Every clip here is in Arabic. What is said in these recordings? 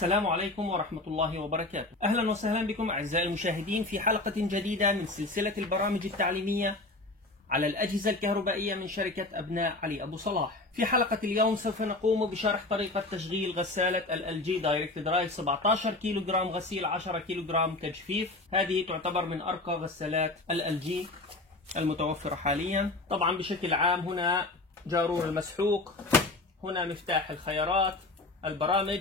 السلام عليكم ورحمة الله وبركاته. أهلا وسهلا بكم أعزائي المشاهدين في حلقة جديدة من سلسلة البرامج التعليمية على الأجهزة الكهربائية من شركة أبناء علي أبو صلاح. في حلقة اليوم سوف نقوم بشرح طريقة تشغيل غسالة LG Direct Drive 17 كيلوغرام غسيل 10 كيلوغرام تجفيف. هذه تعتبر من أرقى غسالات LG المتوفرة حاليا. طبعا بشكل عام هنا جارور المسحوق، هنا مفتاح الخيارات، البرامج،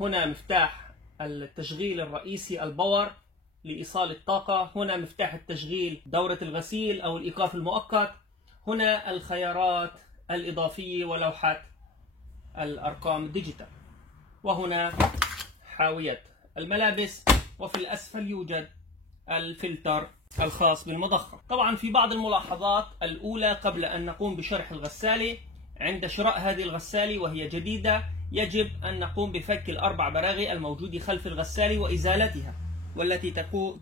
هنا مفتاح التشغيل الرئيسي الباور لإيصال الطاقة، هنا مفتاح التشغيل دورة الغسيل أو الإيقاف المؤقت، هنا الخيارات الإضافية ولوحة الأرقام الديجيتال، وهنا حاوية الملابس، وفي الأسفل يوجد الفلتر الخاص بالمضخة. طبعا في بعض الملاحظات الأولى قبل أن نقوم بشرح الغسالة: عند شراء هذه الغسالة وهي جديدة يجب أن نقوم بفك الأربع براغي الموجودة خلف الغسالة وإزالتها، والتي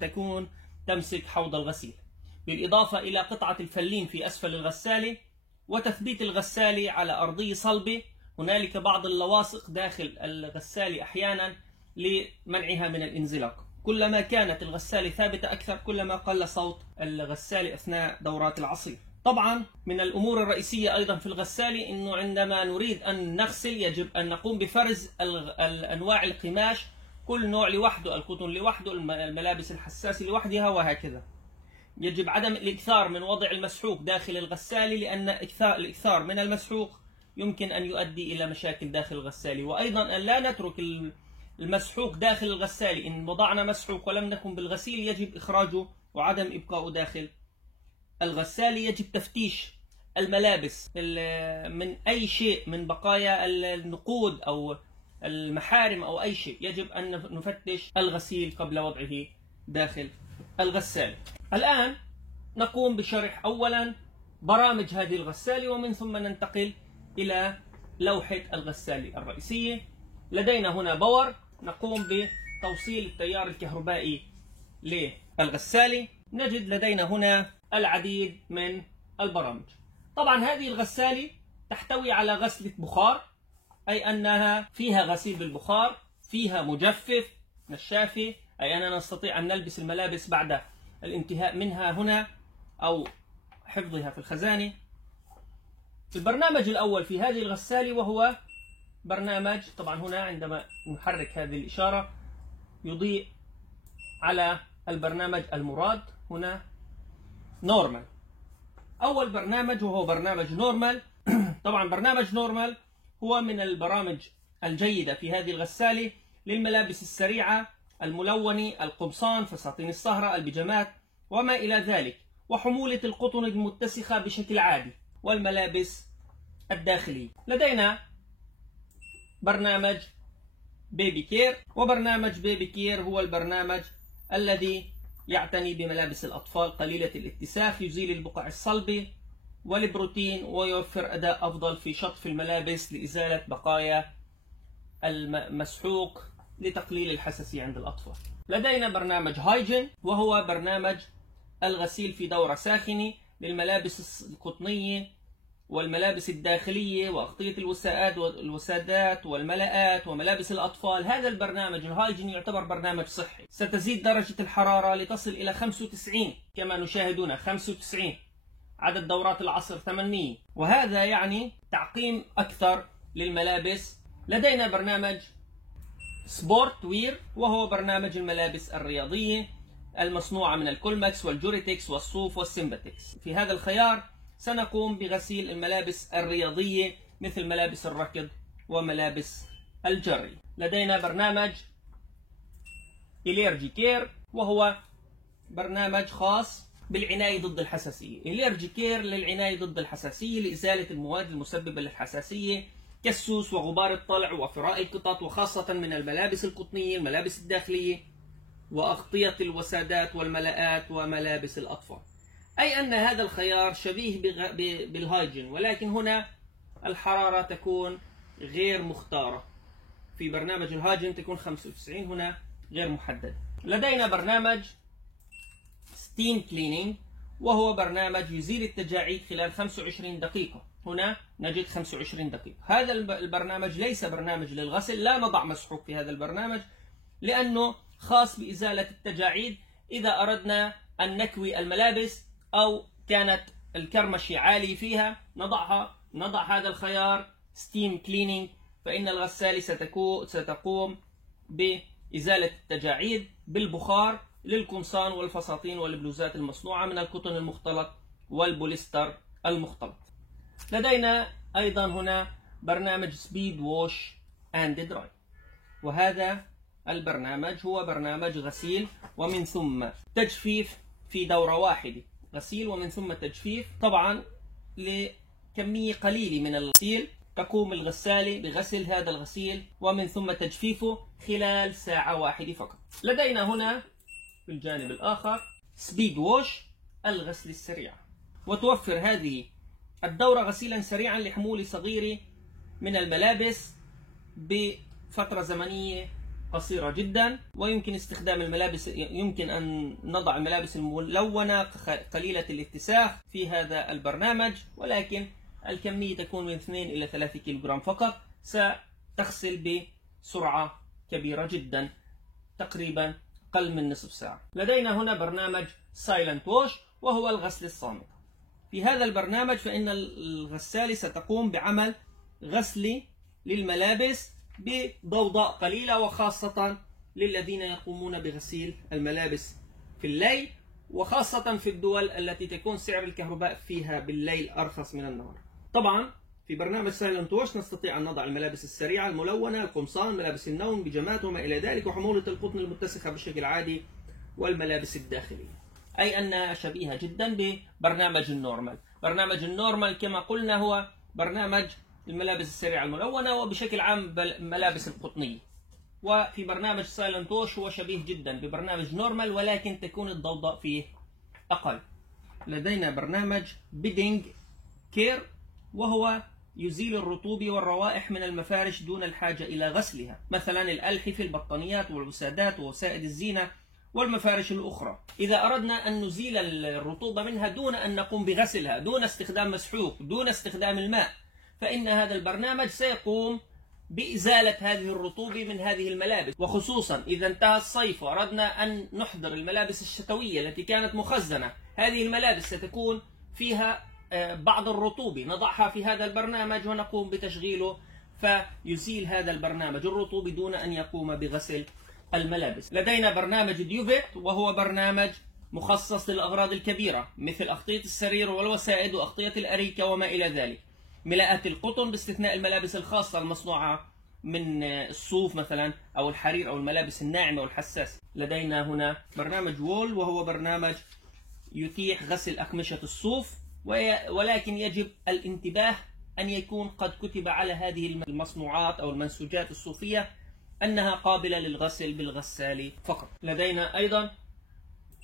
تكون تمسك حوض الغسيل، بالإضافة إلى قطعة الفلين في أسفل الغسالة، وتثبيت الغسالة على أرضية صلبة. هنالك بعض اللواصق داخل الغسالة أحيانا لمنعها من الانزلاق. كلما كانت الغسالة ثابتة أكثر كلما قل صوت الغسالة أثناء دورات العصير. طبعا من الأمور الرئيسية أيضا في الغسالة أنه عندما نريد أن نغسل يجب أن نقوم بفرز الأنواع القماش، كل نوع لوحده، القطن لوحده، الملابس الحساسة لوحدها، وهكذا. يجب عدم الإكثار من وضع المسحوق داخل الغسالة، لأن الإكثار من المسحوق يمكن أن يؤدي إلى مشاكل داخل الغسالة. وأيضا أن لا نترك المسحوق داخل الغسالة. إن وضعنا مسحوق ولم نقم بالغسيل يجب إخراجه وعدم إبقائه داخل الغسالة. يجب تفتيش الملابس من أي شيء، من بقايا النقود أو المحارم أو أي شيء، يجب أن نفتش الغسيل قبل وضعه داخل الغسالة. الآن نقوم بشرح أولا برامج هذه الغسالة، ومن ثم ننتقل إلى لوحة الغسالة الرئيسية. لدينا هنا باور، نقوم بتوصيل التيار الكهربائي للغسالة. نجد لدينا هنا العديد من البرامج. طبعا هذه الغسالة تحتوي على غسلة بخار، أي أنها فيها غسيل بالبخار، فيها مجفف، نشافة، أي أننا نستطيع أن نلبس الملابس بعد الانتهاء منها هنا أو حفظها في الخزانة. البرنامج الأول في هذه الغسالة وهو برنامج، طبعا هنا عندما نحرك هذه الإشارة يضيء على البرنامج المراد. هنا نورمال، أول برنامج وهو برنامج نورمال. طبعا برنامج نورمال هو من البرامج الجيدة في هذه الغسالة للملابس السريعة، الملونة، القمصان، فساتين السهرة، البيجامات وما إلى ذلك، وحمولة القطن المتسخة بشكل عادي، والملابس الداخلية. لدينا برنامج بيبي كير، وبرنامج بيبي كير هو البرنامج الذي يعتني بملابس الأطفال قليلة الاتساخ، يزيل البقع الصلبة والبروتين، ويوفر أداء أفضل في شطف الملابس لإزالة بقايا المسحوق لتقليل الحساسية عند الأطفال. لدينا برنامج هايجين، وهو برنامج الغسيل في دورة ساخنة للملابس القطنية والملابس الداخلية وأغطية الوسادات والملاءات وملابس الأطفال. هذا البرنامج الهايجين يعتبر برنامج صحي. ستزيد درجة الحرارة لتصل إلى 95 كما نشاهدون، 95 عدد دورات العصر 800، وهذا يعني تعقيم أكثر للملابس. لدينا برنامج سبورت وير، وهو برنامج الملابس الرياضية المصنوعة من الكولماكس والجوريتكس والصوف والسيمباتكس. في هذا الخيار سنقوم بغسيل الملابس الرياضية مثل ملابس الركض وملابس الجري. لدينا برنامج إليرجي كير، وهو برنامج خاص بالعناية ضد الحساسية. إليرجي كير للعناية ضد الحساسية، لإزالة المواد المسببة للحساسية كالسوس وغبار الطلع وفراء القطط، وخاصة من الملابس القطنية، الملابس الداخلية، وأغطية الوسادات والملاءات وملابس الأطفال. أي أن هذا الخيار شبيه بالهايجين، ولكن هنا الحرارة تكون غير مختارة. في برنامج الهايجين تكون 95، هنا غير محدد. لدينا برنامج ستيم كلينينج، وهو برنامج يزيل التجاعيد خلال 25 دقيقة. هنا نجد 25 دقيقة. هذا البرنامج ليس برنامج للغسل، لا نضع مسحوق في هذا البرنامج لأنه خاص بإزالة التجاعيد إذا أردنا أن نكوي الملابس أو كانت الكرمشة عالي فيها نضع هذا الخيار ستيم كلينينج، فإن الغسالة ستقوم بإزالة التجاعيد بالبخار للقمصان والفساتين والبلوزات المصنوعة من القطن المختلط والبوليستر المختلط. لدينا أيضا هنا برنامج سبيد ووش أند دراي، وهذا البرنامج هو برنامج غسيل ومن ثم تجفيف في دورة واحدة، غسيل ومن ثم تجفيف. طبعا لكمية قليلة من الغسيل تقوم الغسالة بغسل هذا الغسيل ومن ثم تجفيفه خلال ساعة واحدة فقط. لدينا هنا في الجانب الآخر سبيد ووش الغسل السريع، وتوفر هذه الدورة غسيلا سريعا لحمولة صغيرة من الملابس بفترة زمنية قصيرة جدا، ويمكن استخدام الملابس، يمكن أن نضع الملابس الملونة قليلة الاتساخ في هذا البرنامج، ولكن الكمية تكون من 2 إلى 3 كيلوغرام فقط. ستغسل بسرعة كبيرة جدا، تقريبا أقل من نصف ساعة. لدينا هنا برنامج سايلنت ووش وهو الغسل الصامت. في هذا البرنامج فإن الغسالة ستقوم بعمل غسل للملابس بضوضاء قليلة، وخاصة للذين يقومون بغسيل الملابس في الليل، وخاصة في الدول التي تكون سعر الكهرباء فيها بالليل أرخص من النهار. طبعا في برنامج سايلنت ووش نستطيع أن نضع الملابس السريعة الملونة، القمصان، ملابس النوم، بيجامات وما إلى ذلك، وحمولة القطن المتسخة بشكل عادي، والملابس الداخلية، أي أنها شبيهة جدا ببرنامج النورمال. برنامج النورمال كما قلنا هو برنامج الملابس السريعة الملونة وبشكل عام الملابس القطنية، وفي برنامج سايلنت ووش هو شبيه جدا ببرنامج نورمال ولكن تكون الضوضاء فيه أقل. لدينا برنامج بيدنج كير وهو يزيل الرطوبة والروائح من المفارش دون الحاجة إلى غسلها، مثلا الألحفة، البطانيات والوسادات ووسائد الزينة والمفارش الأخرى. إذا أردنا أن نزيل الرطوبة منها دون أن نقوم بغسلها، دون استخدام مسحوق، دون استخدام الماء، فإن هذا البرنامج سيقوم بإزالة هذه الرطوبة من هذه الملابس، وخصوصا إذا انتهى الصيف وأردنا أن نحضر الملابس الشتوية التي كانت مخزنة، هذه الملابس ستكون فيها بعض الرطوبة، نضعها في هذا البرنامج ونقوم بتشغيله، فيزيل هذا البرنامج الرطوبة دون أن يقوم بغسل الملابس. لدينا برنامج ديوفيت وهو برنامج مخصص للأغراض الكبيرة مثل أغطية السرير والوسائد وأغطية الأريكة وما إلى ذلك، ملاءات القطن باستثناء الملابس الخاصة المصنوعة من الصوف مثلا أو الحرير أو الملابس الناعمة والحساسة. لدينا هنا برنامج وول وهو برنامج يتيح غسل أقمشة الصوف، ولكن يجب الانتباه أن يكون قد كتب على هذه المصنوعات أو المنسوجات الصوفية أنها قابلة للغسل بالغسالة فقط. لدينا أيضا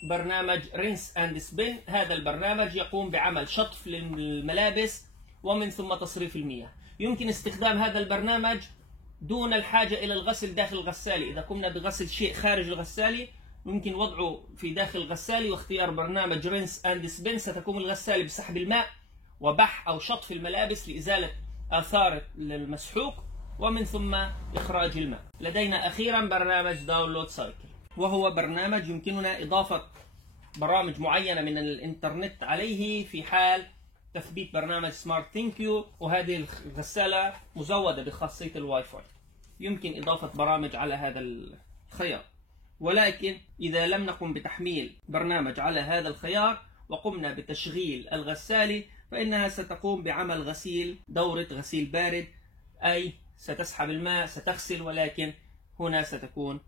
برنامج رينس أند سبين، هذا البرنامج يقوم بعمل شطف للملابس ومن ثم تصريف المياه. يمكن استخدام هذا البرنامج دون الحاجة إلى الغسل داخل الغسالة. إذا قمنا بغسل شيء خارج الغسالة يمكن وضعه في داخل الغسالة واختيار برنامج رينس أند سبين، ستقوم الغسالة بسحب الماء وبح أو شطف الملابس لإزالة آثار المسحوق ومن ثم إخراج الماء. لدينا أخيرا برنامج داونلود سايكل، وهو برنامج يمكننا إضافة برامج معينة من الإنترنت عليه في حال تثبيت برنامج سمارت ثينك يو، وهذه الغسالة مزودة بخاصية الواي فاي، يمكن إضافة برامج على هذا الخيار. ولكن إذا لم نقم بتحميل برنامج على هذا الخيار وقمنا بتشغيل الغسالة فإنها ستقوم بعمل غسيل، دورة غسيل بارد، أي ستسحب الماء، ستغسل، ولكن هنا ستكون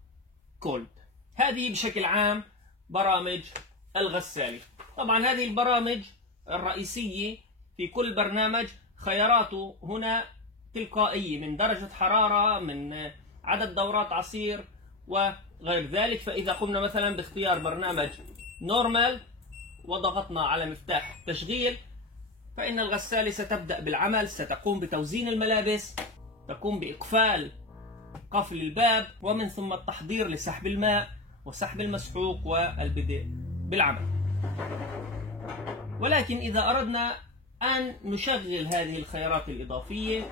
كولد. هذه بشكل عام برامج الغسالة. طبعا هذه البرامج الرئيسية في كل برنامج خياراته هنا تلقائية من درجة حرارة، من عدد دورات عصير وغير ذلك. فإذا قمنا مثلا باختيار برنامج نورمال وضغطنا على مفتاح تشغيل فإن الغسالة ستبدأ بالعمل، ستقوم بتوزين الملابس، تقوم بإقفال قفل الباب ومن ثم التحضير لسحب الماء وسحب المسحوق والبدء بالعمل. ولكن إذا أردنا أن نشغل هذه الخيارات الإضافية،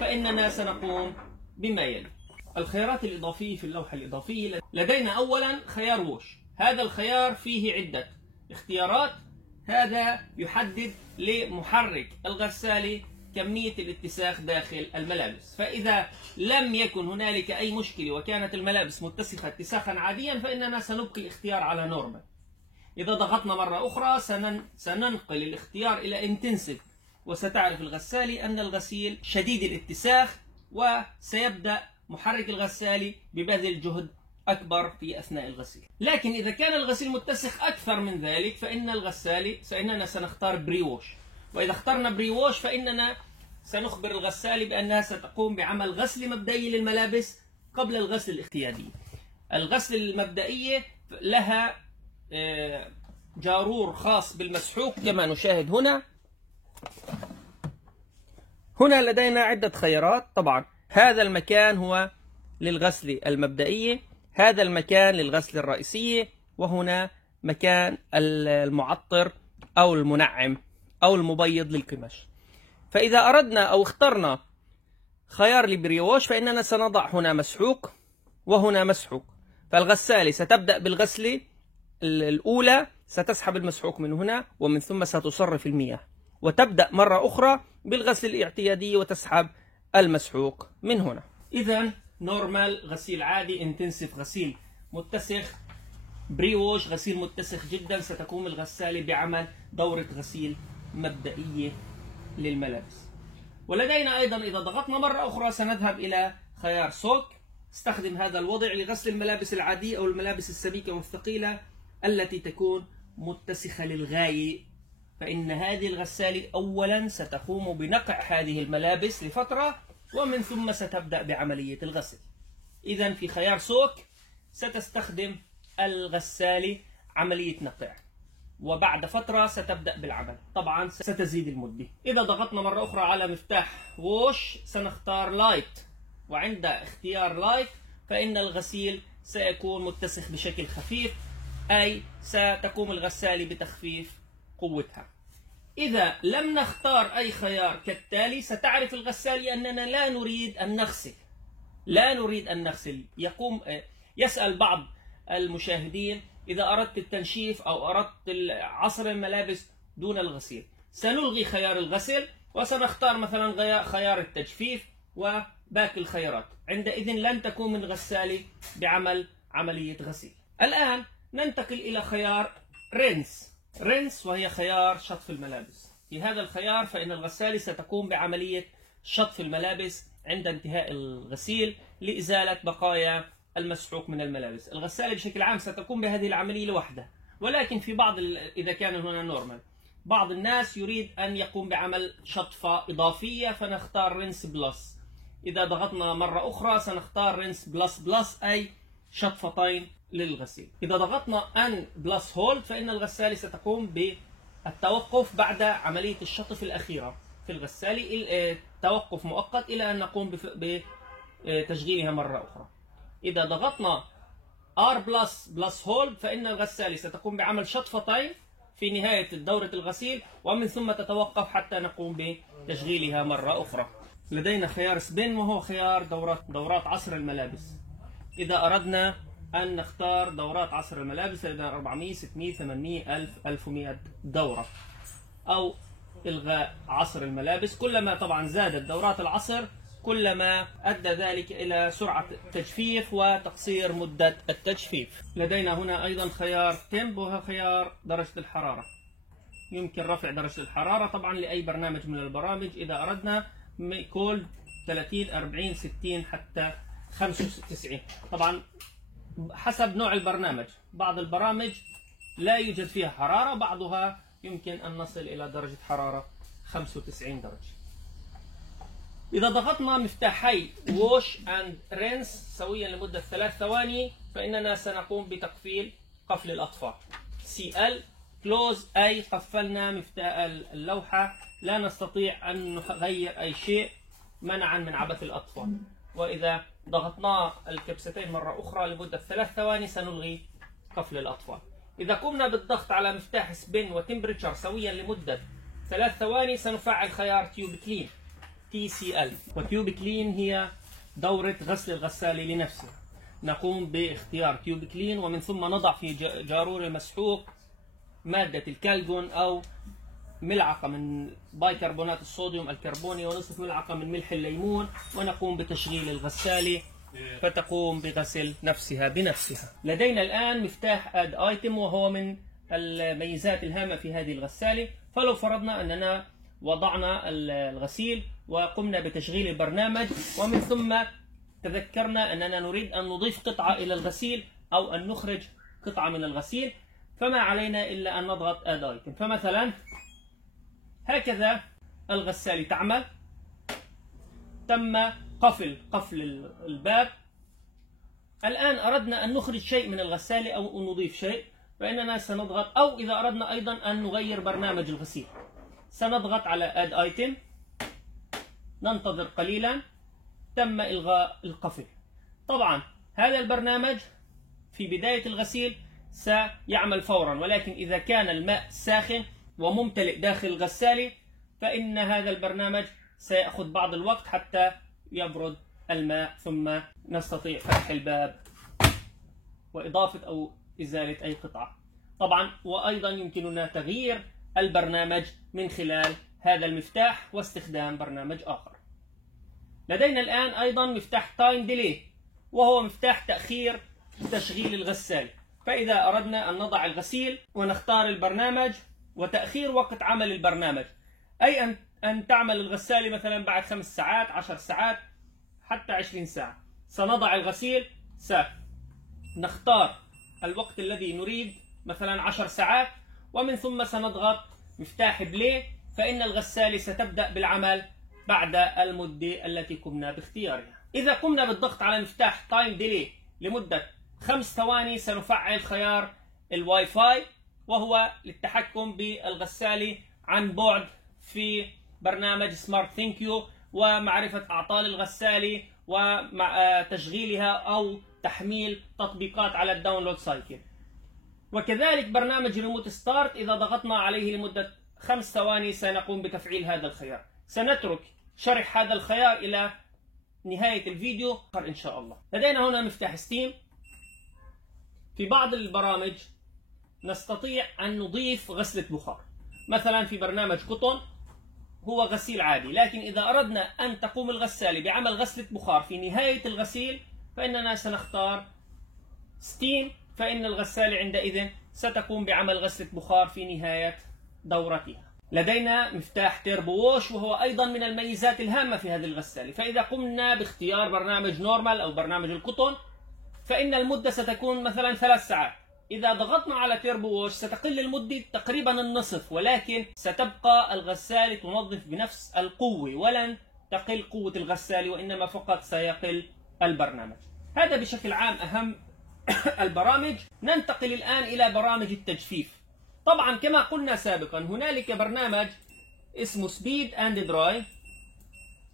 فإننا سنقوم بما يلي. الخيارات الإضافية في اللوحة الإضافية لدينا أولا خيار ووش. هذا الخيار فيه عدة اختيارات. هذا يحدد لمحرك الغسالة كمية الاتساخ داخل الملابس، فإذا لم يكن هنالك أي مشكلة وكانت الملابس متسخة اتساخا عاديا فإننا سنبقي الاختيار على نورمال. إذا ضغطنا مرة أخرى سننقل الاختيار إلى انتنسيف، وستعرف الغسالة أن الغسيل شديد الاتساخ، وسيبدأ محرك الغسالة ببذل جهد أكبر في أثناء الغسيل. لكن إذا كان الغسيل متسخ أكثر من ذلك فإننا سنختار بري ووش. وإذا اخترنا بري ووش فإننا سنخبر الغسالة بأنها ستقوم بعمل غسل مبدئي للملابس قبل الغسل الاعتيادي. الغسل المبدئية لها جارور خاص بالمسحوق كما نشاهد هنا. هنا لدينا عدة خيارات. طبعا هذا المكان هو للغسل المبدئية، هذا المكان للغسل الرئيسية، وهنا مكان المعطر أو المنعم أو المبيض للقماش. فإذا أردنا أو اخترنا خيار لبري ووش فإننا سنضع هنا مسحوق وهنا مسحوق، فالغسالة ستبدأ بالغسلة الأولى، ستسحب المسحوق من هنا ومن ثم ستصرف المياه، وتبدأ مرة أخرى بالغسل الاعتيادي وتسحب المسحوق من هنا. إذا نورمال غسيل عادي، انتنسيف غسيل متسخ، بري ووش غسيل متسخ جدا. ستقوم الغسالة بعمل دورة غسيل مبدئية للملابس. ولدينا أيضا إذا ضغطنا مرة أخرى سنذهب إلى خيار سوك. استخدم هذا الوضع لغسل الملابس العادية أو الملابس السميكة والثقيلة التي تكون متسخة للغاية، فإن هذه الغسالة أولا ستقوم بنقع هذه الملابس لفترة ومن ثم ستبدأ بعملية الغسل. إذا في خيار سوك ستستخدم الغسالة عملية نقع، وبعد فترة ستبدأ بالعمل. طبعا ستزيد المدة. إذا ضغطنا مرة أخرى على مفتاح ووش سنختار لايت، وعند اختيار لايت فإن الغسيل سيكون متسخ بشكل خفيف، أي ستقوم الغسالة بتخفيف قوتها. إذا لم نختار أي خيار كالتالي ستعرف الغسالة أننا لا نريد أن نغسل. يسأل بعض المشاهدين إذا أردت التنشيف أو أردت عصر الملابس دون الغسيل. سنلغي خيار الغسل وسنختار مثلا خيار التجفيف وباقي الخيارات. عندئذ لن تقوم الغسالة بعمل عملية غسيل. الآن ننتقل إلى خيار رينس وهي خيار شطف الملابس. في هذا الخيار فإن الغسالة ستقوم بعملية شطف الملابس عند انتهاء الغسيل لإزالة بقايا المسحوق من الملابس. الغسالة بشكل عام ستقوم بهذه العملية لوحدها، ولكن في إذا كان هنا نورمال بعض الناس يريد أن يقوم بعمل شطفة إضافية فنختار رينس بلس. إذا ضغطنا مرة أخرى سنختار رينس بلس بلس، أي شطفتين للغسيل. إذا ضغطنا أن بلس هولد فإن الغسالة ستقوم بالتوقف بعد عملية الشطف الأخيرة في الغسالة، توقف مؤقت إلى أن نقوم بتشغيلها مرة أخرى. إذا ضغطنا R بلس هولد فإن الغسالة ستقوم بعمل شطفتين في نهاية دورة الغسيل ومن ثم تتوقف حتى نقوم بتشغيلها مرة أخرى. لدينا خيار سبين وهو خيار دورات عصر الملابس. إذا أردنا أن نختار دورات عصر الملابس لدينا 400 600 800 1000 1100 دورة، أو إلغاء عصر الملابس. كلما طبعا زادت دورات العصر كلما أدى ذلك إلى سرعة التجفيف وتقصير مدة التجفيف. لدينا هنا أيضا خيار تيمب وهو خيار درجة الحرارة. يمكن رفع درجة الحرارة طبعا لأي برنامج من البرامج إذا أردنا كولد 30 40 60 حتى 95. طبعا حسب نوع البرنامج، بعض البرامج لا يوجد فيها حرارة، بعضها يمكن أن نصل إلى درجة حرارة 95 درجة. إذا ضغطنا مفتاحي ووش أند رينس سويا لمدة 3 ثواني فإننا سنقوم بتقفيل قفل الأطفال. CL كلوز أي قفلنا مفتاح اللوحة، لا نستطيع أن نغير أي شيء منعا من عبث الأطفال. وإذا ضغطنا الكبستين مرة أخرى لمدة 3 ثواني سنلغي قفل الأطفال. إذا قمنا بالضغط على مفتاح سبين وتمبريتشر سويا لمدة 3 ثواني سنفعل خيار تيوب كلين TCL. وتيوب كلين هي دورة غسل الغسالة لنفسها. نقوم باختيار تيوب كلين ومن ثم نضع في جارور المسحوق مادة الكالجون أو ملعقة من بايكربونات الصوديوم الكربوني ونصف ملعقة من ملح الليمون، ونقوم بتشغيل الغسالة فتقوم بغسل نفسها بنفسها. لدينا الآن مفتاح اد ايتم وهو من الميزات الهامة في هذه الغسالة. فلو فرضنا أننا وضعنا الغسيل وقمنا بتشغيل البرنامج ومن ثم تذكرنا أننا نريد أن نضيف قطعة إلى الغسيل أو أن نخرج قطعة من الغسيل، فما علينا إلا أن نضغط اد ايتم. فمثلا هكذا الغسالة تعمل. تم قفل الباب. الآن أردنا أن نخرج شيء من الغسالة أو أن نضيف شيء، فإننا سنضغط، أو إذا أردنا أيضا أن نغير برنامج الغسيل سنضغط على اد ايتم، ننتظر قليلا، تم إلغاء القفل. طبعا هذا البرنامج في بداية الغسيل سيعمل فورا، ولكن إذا كان الماء ساخن وممتلئ داخل الغسالة فإن هذا البرنامج سيأخذ بعض الوقت حتى يبرد الماء، ثم نستطيع فتح الباب وإضافة أو إزالة أي قطعة. طبعا وأيضا يمكننا تغيير البرنامج من خلال هذا المفتاح واستخدام برنامج آخر. لدينا الآن أيضا مفتاح تايم ديلي وهو مفتاح تأخير تشغيل الغسالة. فإذا أردنا أن نضع الغسيل ونختار البرنامج وتأخير وقت عمل البرنامج، أي أن تعمل الغسالة مثلا بعد 5 ساعات 10 ساعات حتى 20 ساعة، سنضع الغسيل، سنختار الوقت الذي نريد مثلا 10 ساعات ومن ثم سنضغط مفتاح بلاي، فإن الغسالة ستبدأ بالعمل بعد المدة التي قمنا باختيارها. إذا قمنا بالضغط على مفتاح تايم ديلي لمدة 5 ثواني سنفعل خيار الواي فاي وهو للتحكم بالغسالة عن بعد في برنامج سمارت ثينك يو ومعرفة أعطال الغسالة وتشغيلها أو تحميل تطبيقات على الداونلود سايكل. وكذلك برنامج ريموت ستارت إذا ضغطنا عليه لمدة 5 ثواني سنقوم بتفعيل هذا الخيار. سنترك شرح هذا الخيار إلى نهاية الفيديو إن شاء الله. لدينا هنا مفتاح ستيم. في بعض البرامج نستطيع أن نضيف غسلة بخار، مثلا في برنامج قطن هو غسيل عادي، لكن إذا أردنا أن تقوم الغسالة بعمل غسلة بخار في نهاية الغسيل فإننا سنختار ستيم، فإن الغسالة عندئذ ستقوم بعمل غسلة بخار في نهاية دورتها. لدينا مفتاح تيربو ووش وهو أيضا من الميزات الهامة في هذه الغسالة. فإذا قمنا باختيار برنامج نورمال أو برنامج القطن فإن المدة ستكون مثلا 3 ساعات. إذا ضغطنا على تيربو ووش ستقل المدة تقريبا النصف، ولكن ستبقى الغسالة تنظف بنفس القوة ولن تقل قوة الغسالة، وإنما فقط سيقل البرنامج. هذا بشكل عام أهم البرامج. ننتقل الآن إلى برامج التجفيف. طبعا كما قلنا سابقا هنالك برنامج اسمه سبيد اند دراي.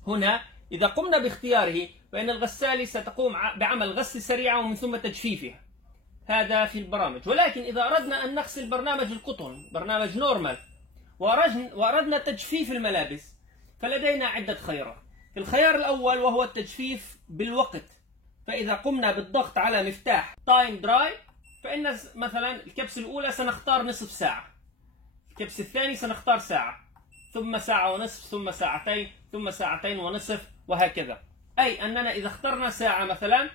هنا إذا قمنا باختياره فإن الغسالة ستقوم بعمل غسل سريعة ومن ثم تجفيفها. هذا في البرامج. ولكن إذا أردنا أن نغسل برنامج القطن برنامج نورمال وأردنا تجفيف الملابس فلدينا عدة خيارات. الخيار الأول وهو التجفيف بالوقت. فإذا قمنا بالضغط على مفتاح تايم دراي فإن مثلا الكبسة الأولى سنختار نصف ساعة، الكبسة الثانية سنختار ساعة، ثم ساعة ونصف، ثم ساعتين، ثم ساعتين ونصف، وهكذا. أي أننا إذا اخترنا ساعة مثلا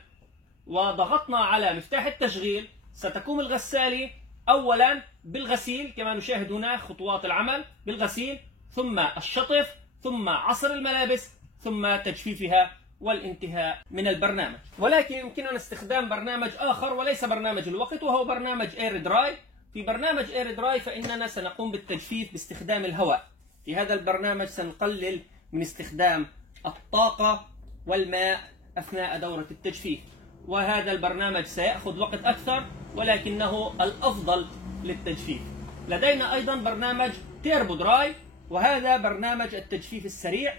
وضغطنا على مفتاح التشغيل ستقوم الغسالة أولا بالغسيل كما نشاهد هنا خطوات العمل بالغسيل، ثم الشطف، ثم عصر الملابس، ثم تجفيفها والانتهاء من البرنامج. ولكن يمكننا استخدام برنامج آخر وليس برنامج الوقت وهو برنامج اير دراي. في برنامج اير دراي فإننا سنقوم بالتجفيف باستخدام الهواء. في هذا البرنامج سنقلل من استخدام الطاقة والماء أثناء دورة التجفيف، وهذا البرنامج سيأخذ وقت أكثر ولكنه الأفضل للتجفيف. لدينا أيضا برنامج تيربو دراي وهذا برنامج التجفيف السريع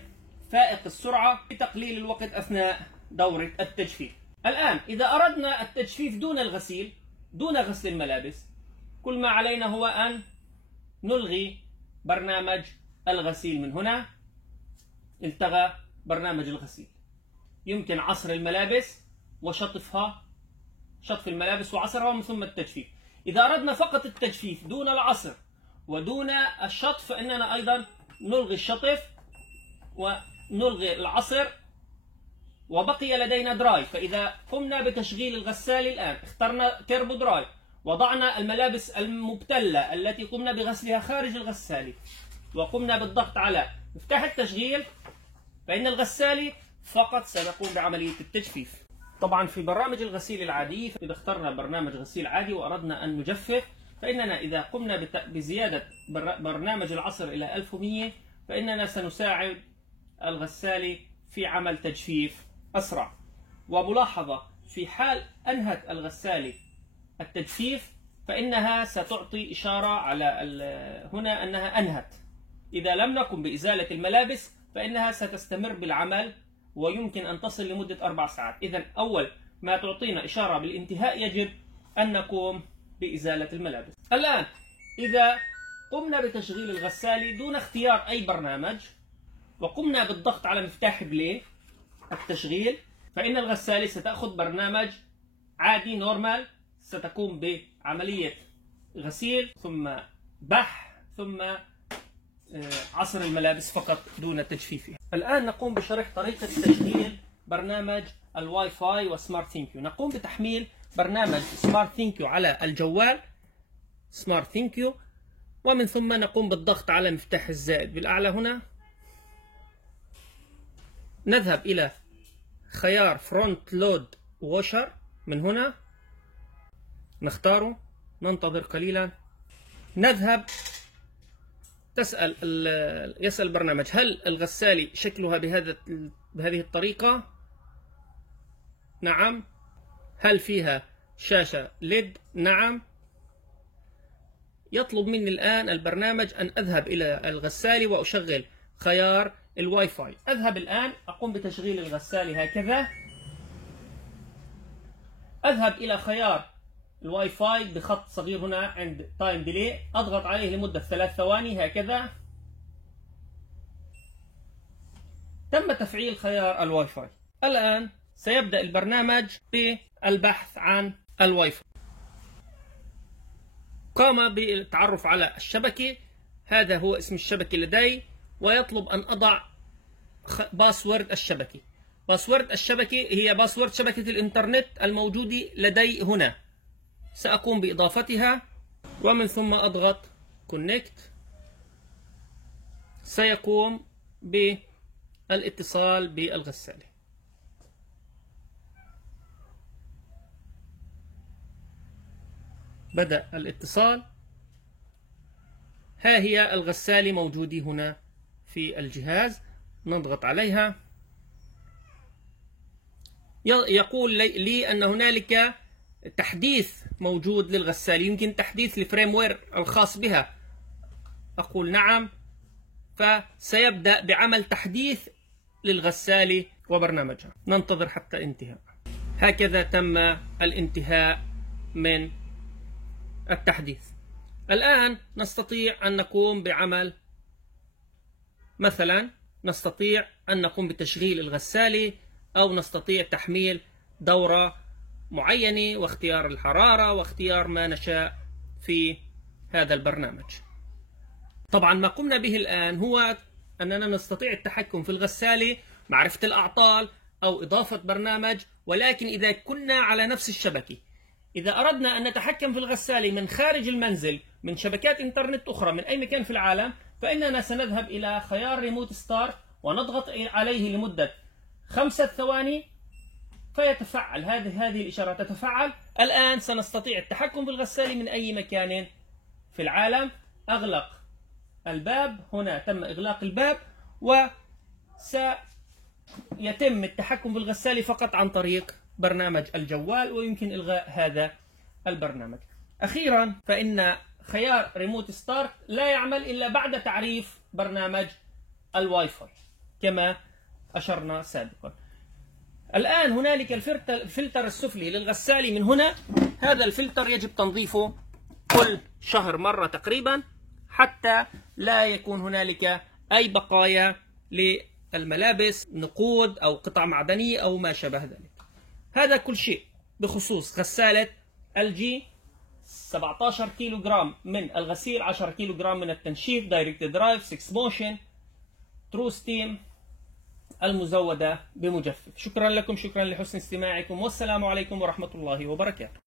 فائق السرعة لتقليل الوقت أثناء دورة التجفيف. الآن إذا أردنا التجفيف دون الغسيل دون غسل الملابس كل ما علينا هو أن نلغي برنامج الغسيل من هنا التغى برنامج الغسيل. يمكن عصر الملابس وشطفها، شطف الملابس وعصرها ومن ثم التجفيف. إذا أردنا فقط التجفيف دون العصر ودون الشطف فإننا أيضا نلغي الشطف ونلغي العصر وبقي لدينا دراي. فإذا قمنا بتشغيل الغسالة الآن، اخترنا تيربو دراي، وضعنا الملابس المبتلة التي قمنا بغسلها خارج الغسالة وقمنا بالضغط على مفتاح التشغيل، فإن الغسالة فقط سنقوم بعملية التجفيف. طبعا في برامج الغسيل العادي، إذا اخترنا برنامج غسيل عادي وأردنا أن نجفف، فإننا إذا قمنا بزيادة برنامج العصر إلى 1100 فإننا سنساعد الغسالة في عمل تجفيف أسرع. وملاحظة، في حال أنهت الغسالة التجفيف فإنها ستعطي إشارة على هنا أنها أنهت. إذا لم نقم بإزالة الملابس فإنها ستستمر بالعمل ويمكن أن تصل لمدة 4 ساعات. إذن أول ما تعطينا إشارة بالانتهاء يجب أن نقوم بإزالة الملابس. الآن إذا قمنا بتشغيل الغسالة دون اختيار أي برنامج وقمنا بالضغط على مفتاح بلاي التشغيل، فإن الغسالة ستأخذ برنامج عادي نورمال، ستقوم بعملية غسيل ثم بح ثم عصر الملابس فقط دون تجفيفها. الآن نقوم بشرح طريقة تشغيل برنامج الواي فاي وسمارت ثينكيو. نقوم بتحميل برنامج سمارت ثينكيو على الجوال سمارت ثينكيو، ومن ثم نقوم بالضغط على مفتاح الزائد بالأعلى هنا. نذهب إلى خيار فرونت لود ووشر، من هنا نختاره، ننتظر قليلا. نذهب يسأل البرنامج هل الغسالة شكلها بهذه الطريقة؟ نعم. هل فيها شاشة ليد؟ نعم. يطلب مني الآن البرنامج أن أذهب إلى الغسالة وأشغل خيار الواي فاي. أذهب الآن أقوم بتشغيل الغسالة هكذا. أذهب إلى خيار الواي فاي بخط صغير هنا عند تايم ديلي، أضغط عليه لمدة 3 ثواني هكذا. تم تفعيل خيار الواي فاي. الآن سيبدأ البرنامج بالبحث عن الواي فاي. قام بالتعرف على الشبكة، هذا هو اسم الشبكة لدي، ويطلب أن أضع باسورد الشبكة. باسورد الشبكة هي باسورد شبكة الإنترنت الموجودة لدي هنا. سأقوم بإضافتها ومن ثم أضغط كونكت. سيقوم بالاتصال بالغسالة. بدأ الاتصال. ها هي الغسالة موجودة هنا في الجهاز. نضغط عليها. يقول لي أن هنالك تحديث موجود للغسالة، يمكن تحديث الفريم وير الخاص بها. أقول نعم. فسيبدأ بعمل تحديث للغسالة وبرنامجها. ننتظر حتى انتهاء. هكذا تم الانتهاء من التحديث. الآن نستطيع أن نقوم بعمل، مثلا نستطيع أن نقوم بتشغيل الغسالة، أو نستطيع تحميل دورة معينة واختيار الحرارة واختيار ما نشاء في هذا البرنامج. طبعا ما قمنا به الآن هو أننا نستطيع التحكم في الغسالة، معرفة الأعطال أو إضافة برنامج. ولكن إذا كنا على نفس الشبكة، إذا أردنا أن نتحكم في الغسالة من خارج المنزل من شبكات إنترنت أخرى من أي مكان في العالم، فإننا سنذهب إلى خيار ريموت ستارت ونضغط عليه لمدة 5 ثواني فيتفعل. هذه الإشارة تتفعل. الآن سنستطيع التحكم بالغسالة من أي مكان في العالم. أغلق الباب، هنا تم إغلاق الباب، وسيتم التحكم بالغسالة فقط عن طريق برنامج الجوال، ويمكن إلغاء هذا البرنامج. أخيرا، فإن خيار ريموت ستارت لا يعمل إلا بعد تعريف برنامج الواي فاي كما أشرنا سابقا. الآن هنالك الفلتر السفلي للغسالة من هنا. هذا الفلتر يجب تنظيفه كل شهر مرة تقريبا حتى لا يكون هنالك أي بقايا للملابس، نقود أو قطع معدنية أو ما شابه ذلك. هذا كل شيء بخصوص غسالة LG. 17 كيلو جرام من الغسيل، 10 كيلو جرام من التنشيف، دايركت درايف، 6 موشن، ترو ستيم، المزودة بمجفف. شكرا لكم، شكرا لحسن استماعكم، والسلام عليكم ورحمة الله وبركاته.